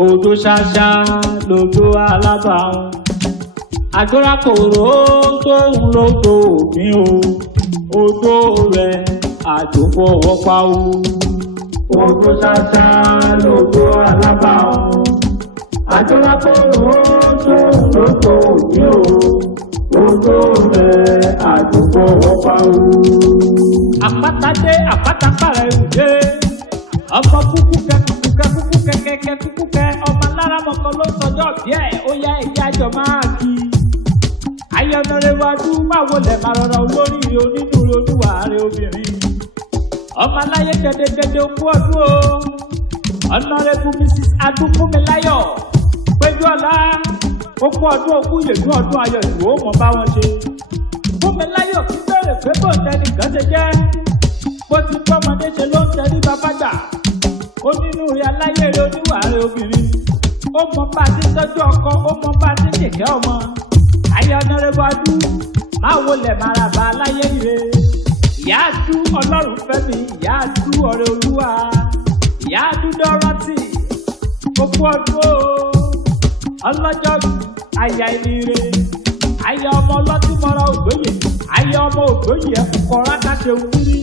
odò ṣáṣá lodò alábàáhùn àgbéra kòró tóun lodò mi o odò rẹ̀ àjòfọwọ́ pawó. odò ṣáṣá lodò alábàáhùn àgbéra kòró tóun lodò mi o odò rẹ̀ àjòfọwọ́ pawó. àpáta dé àpáta pàrọ̀ ìwúdé ọmọ kúkú kẹkẹ kúkú kẹ ọmọ aláramọkọ ló sọjọ́ bí ẹ ó yá ẹjẹ àjọ máa kí ayọ̀nàrẹ́wájú máa wọlé máa rọra olórí onínúure olúwaàrẹ obìnrin ọmọ aláyé gẹdẹgẹdẹ okú ọdún o ọ̀nàrẹ́bù mrs adúfúnmiláyọ̀ péjú ọlá okú ọdún okú yèdú ọdún ayọ̀ ìwò ó mọ̀ bá wọn ṣe fúnmiláyọ̀ kí bẹ̀rẹ̀ pé bò ń tẹni kan ṣe jẹ́ bó ti gbọ́mọdé ṣe ló ń tẹrí bàbá gbà onínúure aláyèrè oníwàárẹ obìnrin ó mọ bá ti tọ́jú ọkọ ó mọ bá ti kẹ̀kẹ́ ọmọ ayọ̀nàrẹ́wájú máa wọlé maraba aláyèrè ìyá àdú ọlọ́run fẹ́mi ìyá àdú ọ̀rẹ́ olúwa ìyá àdú dọ́rọ́tì okú ọdún o ọlọ́jọ́ àyà ìrire àyà ọmọ ọlọ́tìmọ́ra ògbóyè àyà ọmọ ògbóyè ẹ̀kọ́ rákàṣe wúrí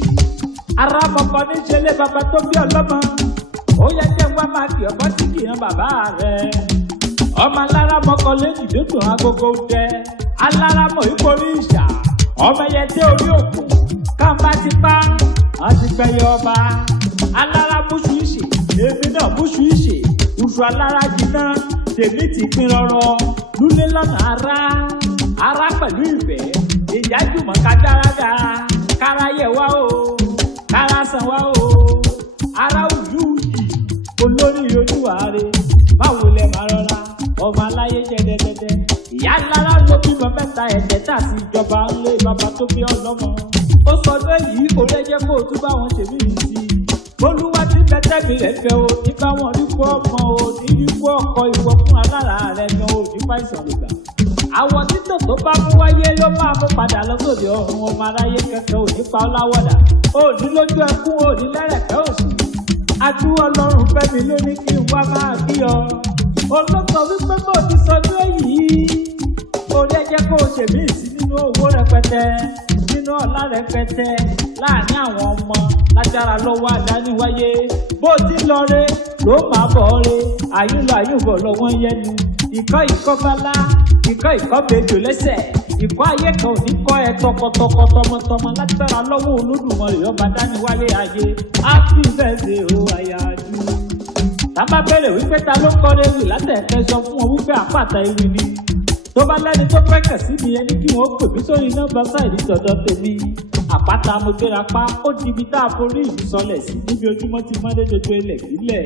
arámọkọ ní ṣẹlẹ̀ bàbá tó bí ọlọ́mọ ó yẹ kẹ́ wá máa kì ọ̀bọ tí kì í hàn bàbá rẹ̀ ọmọ aláramọkọ lẹ́yìn dúdùn agogo jẹ aláramọ ìkórí ìṣà ọmọ ẹyẹ tí orí òkú káńbá ti pa wọn ti gbẹyẹ ọba alára búṣu ìṣe èmi náà búṣu ìṣe oṣù alára jiná tèmi ti pín rọrọ lúlé lọ́nà ara pẹ̀lú ìfẹ́ ìjájúmọ̀ ká dáradá káráyé wá o kárásán wá o ara ojú yìí olórí olúwaàrẹ báwo lẹ máa rọra ọmọ aláyé jẹ dẹdẹdẹ ìyá lára ló bímọ mẹ́ta ẹ̀jẹ̀ tà sí ìjọba ńlé bàbá tó bí ọlọ́mọ ó sọ lẹ́yìn òré jẹ́ kó o tún bá wọn ṣèmí yìí sí olúwa ti bẹ́tẹ̀mí rẹ̀ fẹ́ o nípa wọn nípò ọmọ o nípò ọkọ ìwọ fún alára rẹ̀ gan o nípa ìsọ̀rọ̀gbà àwọn títò tó bá mú wáyé ló máa mú padà lọ́sọ̀dì ọ̀run ọmọ aráyé kẹkẹ ò nípa ọláwọ̀dà ò ní lójú ẹkún ò ní lẹ́rẹ̀kẹ́ òsì adú ọlọ́run fẹ́mi ló ní kí n wá máa bí ọ olóòtú wípé bó ti sọdún èyí orí ẹjẹ kó o ṣèmí sí nínú owó rẹpẹtẹ nínú ọlá rẹpẹtẹ láàrin àwọn ọmọ lágbára lọ́wọ́ àdáníwáyé bó ti lọ re ló máa bọ̀ re àyùnlọ àyùnbọ̀ lọ́wọ́ yẹnu ìkọ́ bálá ìkọ́ bèjò lẹ́sẹ̀ ìkọ́ ayé kan ò ní kọ́ ẹ tọkọtọkọ tọmọtọmọ lágbára lọ́wọ́ olódùmarè ọba dáníwáyé ayé happy birthday o àyájú. tábà bẹ̀rẹ̀ wípé ta ló kọ́ rewì látẹ̀kẹ́ sọ fún ọ wípé àpáta ewì ni tó bá lẹ́ni tó fẹ́ kẹ̀ sí mi ẹni kí wọ́n pè mí sórí nọ́mbà sáìdì tọ̀dọ̀ tèmi àpáta mo gbéra pa ó di ibi tá a forí ìlú sọlẹ̀ sí níbi ojúmọ́ ti mọ́dé dodo ilẹ̀ sílẹ̀.